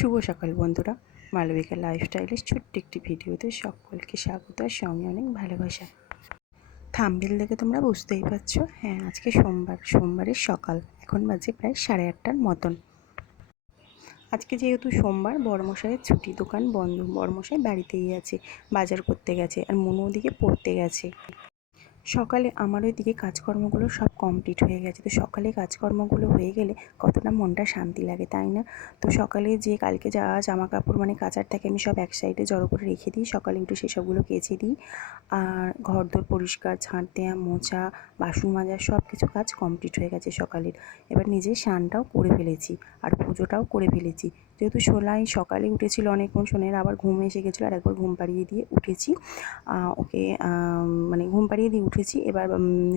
শুভ সকাল বন্ধুরা। মালবিকা লাইফস্টাইলের ছোট্ট একটি ভিডিওতে সকলকে স্বাগত আর সঙ্গে অনেক ভালোবাসা। থামবিল দেখে তোমরা বুঝতেই পারছ হ্যাঁ আজকে সোমবার, সোমবারের সকাল। এখন বাজে প্রায় সাড়ে আটটার মতন। আজকে যেহেতু সোমবার বড়মশাইয়ের ছুটি দোকান বন্ধ। বড়মশাই বাড়িতেই আছে, বাজার করতে গেছে, আর মনু ওদিকে পড়তে গেছে। সকালে আমার ওই দিকে কাজকর্মগুলো সব কমপ্লিট হয়ে গেছে। তো সকালে কাজকর্মগুলো হয়ে গেলে কতটা মনটা শান্তি লাগে, তাই না? তো সকালে যে কালকে যা জামা কাপড় মানে কাচার থাকে আমি সব এক সাইডে জড়ো করে রেখে দিই। সকালে উঠে সেসবগুলো কেচে দিই। আর ঘর দোর পরিষ্কার, ছাঁট দেওয়া মোছা, বাসন মাজা সব কিছু কাজ কমপ্লিট হয়ে গেছে সকালের। এবার নিজে স্নানটাও করে ফেলেছি আর পুজোটাও করে ফেলেছি। যেহেতু সোলাই সকালে উঠেছিল অনেকক্ষণ সোনের আবার ঘুম এসে গেছিল আর একবার ঘুম পাড়িয়ে দিয়ে উঠেছি। ওকে মানে ঘুম পাড়িয়ে দিয়ে উঠেছি। এবার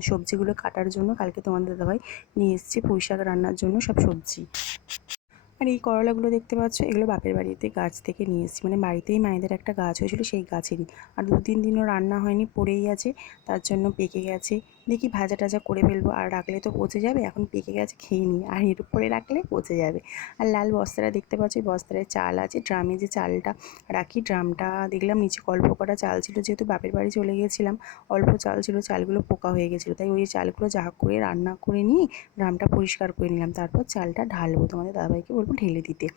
সবজিগুলো কাটার জন্য কালকে তোমাদের দাদাভাই নিয়ে এসেছি পুঁই শাক রান্নার জন্য সব সবজি। আর এই করলাগুলো দেখতে পাচ্ছ, এগুলো বাপের বাড়িতে গাছ থেকে নিয়ে এসেছি। মানে বাড়িতেই মায়েদের একটা গাছ হয়েছিল সেই গাছেরই। আর দু তিন দিনও রান্না হয়নি, পড়েই আছে, তার জন্য পেকে গেছে। দেখি ভাজা টাজা করে ফেলব? আর রাখলে তো পচে যাবে, এখন পেকে গেছে, খেয়ে নিই আর এর উপরে রাখলে পচে যাবে। আর লাল বস্তাটা দেখতে পাচ্ছি বস্তায় চাল আছে। ড্রামে যে চালটা রাখি, ড্রামটা দেখলাম নিচে অল্প কটা চাল ছিল। যেহেতু বাপের বাড়ি চলে গিয়েছিলাম অল্প চাল ছিল, চালগুলো পোকা হয়ে গেছিল। তাই ওই চালগুলো যা করে রান্না করে নিয়ে ড্রামটা পরিষ্কার করে নিলাম। তারপর চালটা ঢালবো। তোমাদের দাদাভাইকে বলব ঢেলে দিতে।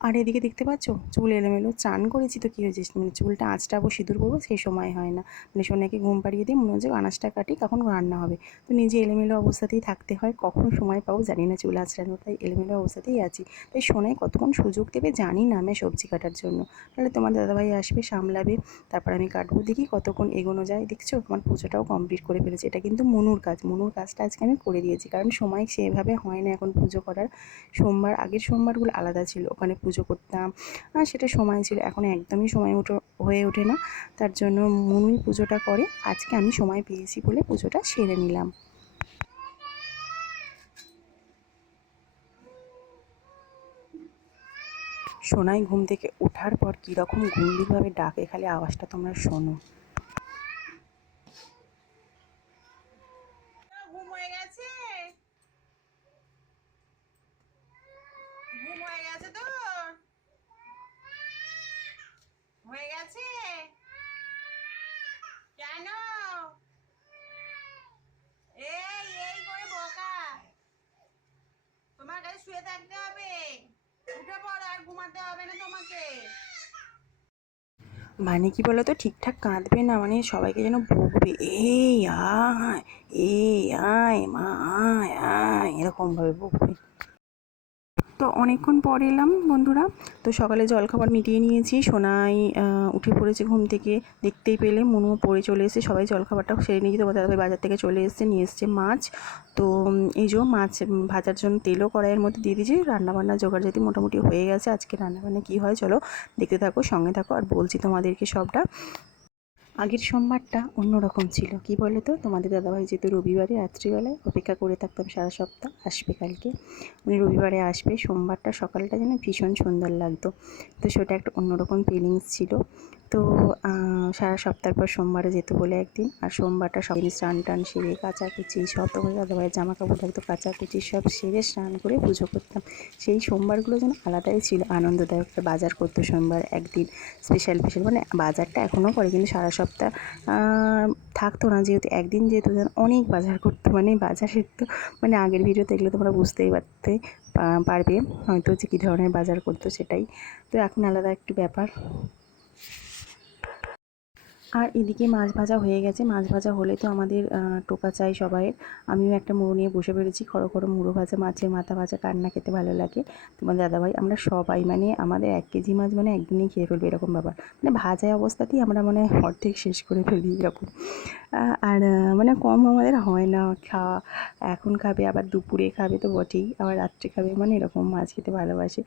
আর এদিকে দেখতে পাচ্ছ? চুল এলোমেলো। চান করেছি তো, কী হয়েছে? মানে চুলটা আঁচটাবো সিঁদুর করব, সেই সময় হয় না। মানে সোনাকে ঘুম পাড়িয়ে দিয়ে মনে হচ্ছে আনাজটা কাটি কখন রান্না হবে। তো নিজে এলোমেলো অবস্থাতেই থাকতে হয়। কখন সময় পাবো জানি না, চুল আঁচড়ানো তাই এলোমেলো অবস্থাতেই আছি। তাই সোনায় কতক্ষণ সুযোগ দেবে জানি না আমি সবজি কাটার জন্য। তাহলে তোমার দাদাভাই আসবে, সামলাবে, তারপর আমি কাটবো। দেখি কতক্ষণ এগোনো যায়। দেখছ? আমার পুজোটাও কমপ্লিট করে ফেলেছে। এটা কিন্তু মনুর কাজ। মনুর কাজটা আজকে আমি করে দিয়েছি। কারণ সময় সেভাবে হয় না এখন পুজো করার। সোমবার, আগের সোমবারগুলো আলাদা ছিল। ওখানে পুজো করতাম। আর সেটা সময় ছিল, এখন একদমই সময় উঠো, হয়ে ওঠে না। তার জন্য মনুই পুজোটা করে, আজকে আমি সময় পেয়েছি বলে পুজোটা সেরে নিলাম। সোনাই ঘুম থেকে ওঠার পর কীরকম গম্ভীরভাবে ডাকে, খালি আওয়াজটা তোমরা শোনো শুয়ে থাকতে হবে উঠে পড় আর ঘুমাতে মানে কি বলতো, ঠিকঠাক কাঁদবে না মানে সবাইকে যেন বকবে, এই, আয় এই, আয়, মা, আয় আয়, এরকমভাবে বকবে। তো অনেকক্ষণ পর এলাম, বন্ধুরা। তো সকালে জলখাবার মিটিয়ে নিয়েছি। সোনাই উঠে পড়েছে ঘুম থেকে। দেখতেই পেলে মনুও পড়ে চলে এসেছে। সবাই জলখাবারটা সেরে নিয়ে তোমার দাদাভাই বাজার থেকে চলে এসেছে, নিয়ে এসছে মাছ। তো এই যে মাছ ভাজার জন্য তেলও কড়াইয়ের মধ্যে দিয়ে দিয়েছি। রান্নাবান্না জোগাড় যেতে মোটামুটি হয়ে গেছে। আজকে রান্নাবান্না কী হয়, চলো দেখতে থাকো, সঙ্গে থাকো। আর বলছি তোমাদেরকে সবটা। আগের সোমবারটা অন্যরকম ছিল। কি বলে তো তোমাদের দাদাভাই যেহেতু রবিবারে রাত্রিবেলায় অপেক্ষা করে থাকতাম সারা সপ্তাহ, আসবে কালকে। উনি রবিবারে আসবে, সোমবারটা সকালটা যেন ভীষণ সুন্দর লাগতো। তো সেটা একটা অন্যরকম ফিলিংস ছিল। তো সারা পর সোমবারে যেত বলে একদিন। আর সোমবারটা সব স্নান টান সেরে কাচাকুচি সব তোমার দাদাভাইয়ের জামা কাপড় থাকতো, কাচাকুচি সব সেরে স্নান করে পুজো করতাম। সেই সোমবারগুলো যেন আলাদাই ছিল। আনন্দদায়ক বাজার করতো সোমবার একদিন। স্পেশাল স্পেশাল মানে বাজারটা এখনও করে, কিন্তু সারা সপ্তাহ থাকতো না। যেহেতু একদিন যেহেতু যেন অনেক বাজার করতো মানে বাজারের তো মানে আগের ভিডিও দেখলে তোমরা বুঝতেই পারতে পারবে। হয়তো যে কী ধরনের বাজার করতো সেটাই। তো এখন আলাদা একটু ব্যাপার। আর এদিকে মাছ ভাজা হয়ে গেছে। মাছ ভাজা হলে তো আমাদের টোকা চাই সবাইয়ের। আমিও একটা মুড়ো নিয়ে বসে পেরেছি খড়ো খড়ো মুড়ো ভাজা, মাছের মাথা ভাজা, কান্না খেতে ভালো লাগে। তোমার দাদাভাই, আমরা সবাই মানে আমাদের এক কেজি মাছ মানে একদিনেই খেয়ে ফেলব এরকম ব্যাপার। মানে ভাজা অবস্থাতেই আমরা মানে অর্ধেক শেষ করে ফেলি এরকম। আর মানে কম আমাদের হয় না। খাওয়া এখন খাবে, আবার দুপুরে খাবে তো বটেই। আবার রাত্রে খাবে মানে এরকম মাছ খেতে ভালোবাসে।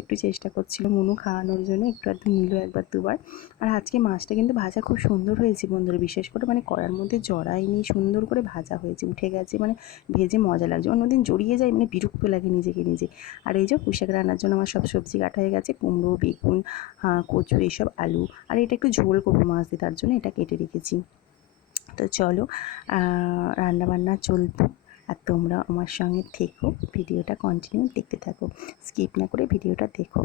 একটু চেষ্টা করছিল মনু খাওয়ানোর জন্য, একটু আধটু নিল একবার দুবার। আর আজকে মাছটা কিন্তু ভাজা খুব সুন্দর হয়েছে বন্ধুরা, বিশেষ করে মানে কড়ার মধ্যে জড়ায়নি সুন্দর করে ভাজা হয়েছে, উঠে গেছে মানে ভেজে মজা লাগছে, অন্যদিন জড়িয়ে যায় মানে বিরক্ত লাগে নিজেকে নিজে। আর এই যে পুষাক রান্নার জন্য আমার সব সবজি কাটা হয়ে গেছে, কুমড়ো, বেগুন কচু এইসব আলু, আর এটা একটু ঝোল করব মাছ দিয়ে, তার জন্য এটা কেটে রেখেছি। তো চলো রান্নাবান্না চলতো আর তোমরা আমার সঙ্গে থেকো, ভিডিওটা কন্টিনিউ দেখতে থাকো স্কিপ না করে ভিডিওটা দেখো।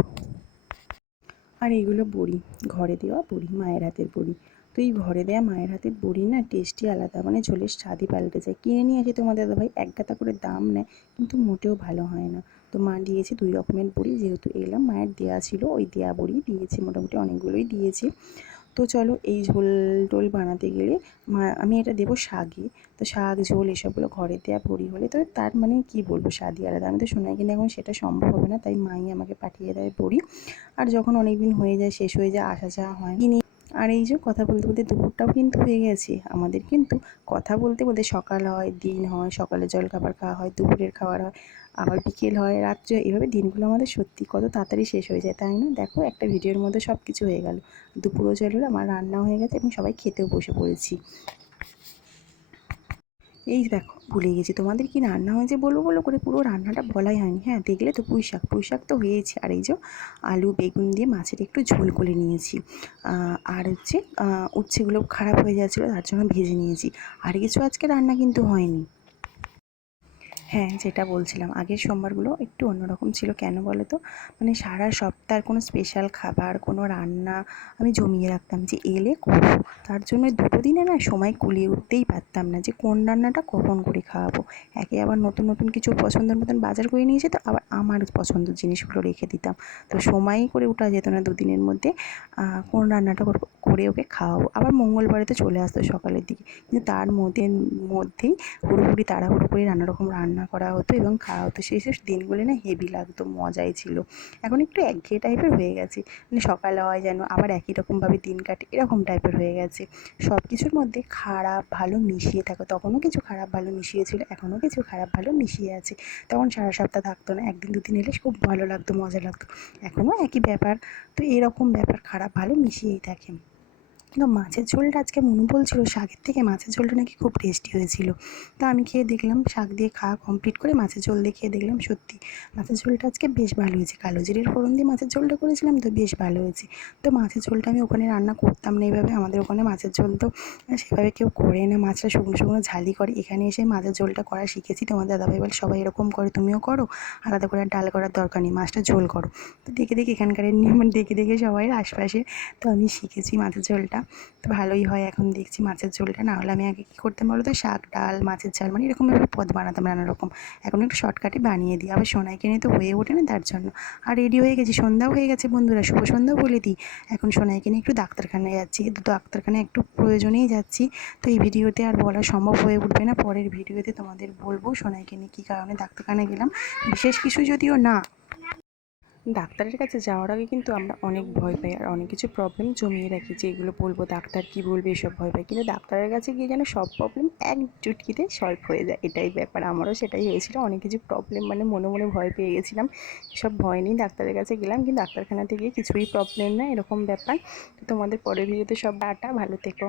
আর এইগুলো বড়ি, ঘরে দেওয়া বড়ি, মায়ের হাতের বড়ি। তো এই ঘরে দেওয়া মায়ের হাতের বড়ি না টেস্টই আলাদা। মানে ঝোলের স্বাদই পাল্টে যায়। কিনে নিয়ে এসে তোমাদের দাদাভাই এক গাদা করে দাম নেয়, কিন্তু মোটেও ভালো হয় না। তো মা দিয়েছে দুই রকমের বড়ি, যেহেতু এলাম মায়ের দেয়া ছিল, ওই দেয়া বড়ি দিয়েছে, মোটামুটি অনেকগুলোই দিয়েছে। তো চলো এই ঝোল টোল বানাতে গেলে মা, আমি এটা দেবো শাকে তো শাক ঝোল এসবগুলো ঘরে দেওয়া বড়ি হলে তো তার মানে কি বলব, স্বাদই আলাদা। আমি তো শোনাই কিন্তু এখন সেটা সম্ভব হবে না, তাই মাই আমাকে পাঠিয়ে দেয় বড়ি। আর যখন অনেক দিন হয়ে যায়, শেষ হয়ে যায়, আসা যাওয়া হয় কিনি আর এই যে কথা বলতে বলতে দুপুরটাও কিন্তু হয়ে গেছে। আমাদের কিন্তু কথা বলতে বলতে সকাল হয়, দিন হয়, সকালে জল খাবার খাওয়া হয়, দুপুরের খাবার হয়, আবার বিকেল হয়, রাত্রে এভাবে দিনগুলো আমাদের সত্যি কত তাড়াতাড়ি শেষ হয়ে যায়, তাই না? দেখো, একটা ভিডিওর মধ্যে সব কিছু হয়ে গেল। দুপুরও চলে হলো, আমার রান্নাও হয়ে গেছে এবং সবাই খেতেও বসে পড়েছি। এই দেখো ভুলে গেছি। তোমাদের কি রান্না হয়েছে বলব বলো? করে পুরো রান্নাটা বলাই হয়নি। হ্যাঁ দেখলে তো পুঁই শাক পুঁই শাক তো হয়েছে। আর এই যে আলু, বেগুন দিয়ে মাছের একটু ঝোল করে নিয়েছি। আর হচ্ছে উচ্ছেগুলো খারাপ হয়ে যাচ্ছিল, তার জন্য ভেজে নিয়েছি। আর কিছু আজকে রান্না কিন্তু হয়নি। হ্যাঁ যেটা বলছিলাম, আগের সোমবারগুলো একটু অন্যরকম ছিল। কেন বলো তো? মানে সারা সপ্তাহের কোনো স্পেশাল খাবার, কোনো রান্না আমি জমিয়ে রাখতাম যে, এলে করব। তার জন্য দুটো দিনে না সময় কুলিয়ে উঠতেই পারতাম না যে, কোন রান্নাটা কখন করে খাওয়াবো। একে আবার নতুন নতুন কিছু পছন্দের মতন বাজার করে নিয়ে যেত, আবার আমার পছন্দের জিনিসগুলো রেখে দিতাম। তো সময় করে ওঠা যেত না দুদিনের মধ্যে কোন রান্নাটা করবো- করে ওকে খাওয়াবো। আবার মঙ্গলবারে তো চলে আসতো সকালের দিকে। কিন্তু তার মধ্যে, মধ্যেই হুড়োহুড়ি তাড়াহুড়ো করে নানা রকম রান্না করা হতো এবং খাওয়া হতো। সেই সব দিনগুলি না হেভি লাগতো, মজাই ছিল। এখন একটু একঘেয়ে টাইপের হয়ে গেছে। মানে সকালে হয় যেন আবার একই রকমভাবে দিন কাটে, এরকম টাইপের হয়ে গেছে। সব কিছুর মধ্যে খারাপ ভালো মিশিয়ে থাকো। তখনও কিছু খারাপ ভালো মিশিয়ে ছিল এখনও কিছু খারাপ ভালো মিশিয়ে আছে। তখন সারা সপ্তাহ থাকতো না। একদিন দুদিন এলে খুব ভালো লাগতো, মজা লাগতো। এখনও একই ব্যাপার। তো এরকম ব্যাপার খারাপ ভালো মিশিয়েই থাকে। কিন্তু মাছের ঝোলটা আজকে মনু বলছিল শাকের থেকে মাছের ঝোলটা নাকি খুব টেস্টি হয়েছিল। তো আমি খেয়ে দেখলাম, শাক দিয়ে খাওয়া কমপ্লিট করে মাছের ঝোল দিয়ে খেয়ে দেখলাম সত্যি মাছের ঝোলটা আজকে বেশ ভালো হয়েছে। কালো জিরের ফোড়ন দিয়ে মাছের ঝোলটা করেছিলাম তো বেশ ভালো হয়েছে। তো মাছের ঝোলটা আমি ওখানে রান্না করতাম না এইভাবে, আমাদের ওখানে মাছের ঝোল তো সেভাবে কেউ করে না। মাছটা শুকনো শুকনো ঝালি করে, এখানে এসে মাছের ঝোলটা করা শিখেছি। তোমার দাদাভাই বলে, সবাই এরকম করে, তুমিও করো, আলাদা করে ডাল করার দরকার নেই, মাছটা ঝোল করো। তো দেখে দেখে এখানকার নিয়ম দেখে দেখে সবাই আশপাশে তো আমি শিখেছি মাছের ঝোলটা। তো ভালোই হয়, এখন দেখছি মাছের ঝোলটা। না হলে আমি আগে কী করতাম বলো তো? শাক, ডাল, মাছের ঝাল মানে এরকমভাবে পদ বানাতাম নানা রকম। এখন একটু শর্টকাটে বানিয়ে দিই। আবার সোনাইকে নিয়ে তো হয়ে ওঠে না তার জন্য। আর রেডি হয়ে গেছি, সন্ধ্যাও হয়ে গেছে বন্ধুরা, শুভ সন্ধ্যাও বলে দিই। এখন সোনাইকে নিয়ে একটু ডাক্তারখানায় যাচ্ছি। তো ডাক্তারখানায় একটু প্রয়োজনেই যাচ্ছি। তো এই ভিডিওতে আর বলা সম্ভব হয়ে উঠবে না। পরের ভিডিওতে তোমাদের বলব সোনাইকে নিয়ে কী কারণে ডাক্তারখানায় গেলাম। বিশেষ কিছু যদিও না ডাক্তারের কাছে যাওয়ার আগে কিন্তু আমরা অনেক ভয় পাই আর অনেক কিছু প্রবলেম জমিয়ে রাখি যে এগুলো বলব, ডাক্তার কি বলবে, এসব ভয় পাই। কিন্তু ডাক্তারের কাছে গিয়ে যেন সব প্রবলেম এক চুটকিতে সলভ হয়ে যায়, এটাই ব্যাপার। আমারও সেটাই হয়েছিল। অনেক কিছু প্রবলেম মানে মনে মনে ভয় পেয়ে গেছিলাম। সব ভয় নেই, ডাক্তারের কাছে গেলাম। কিন্তু ডাক্তারখানাতে গিয়ে কিছুই প্রবলেম না এরকম ব্যাপার। তোমাদের পরের ভিডিওতে সব ডাটা ভালো থেকো।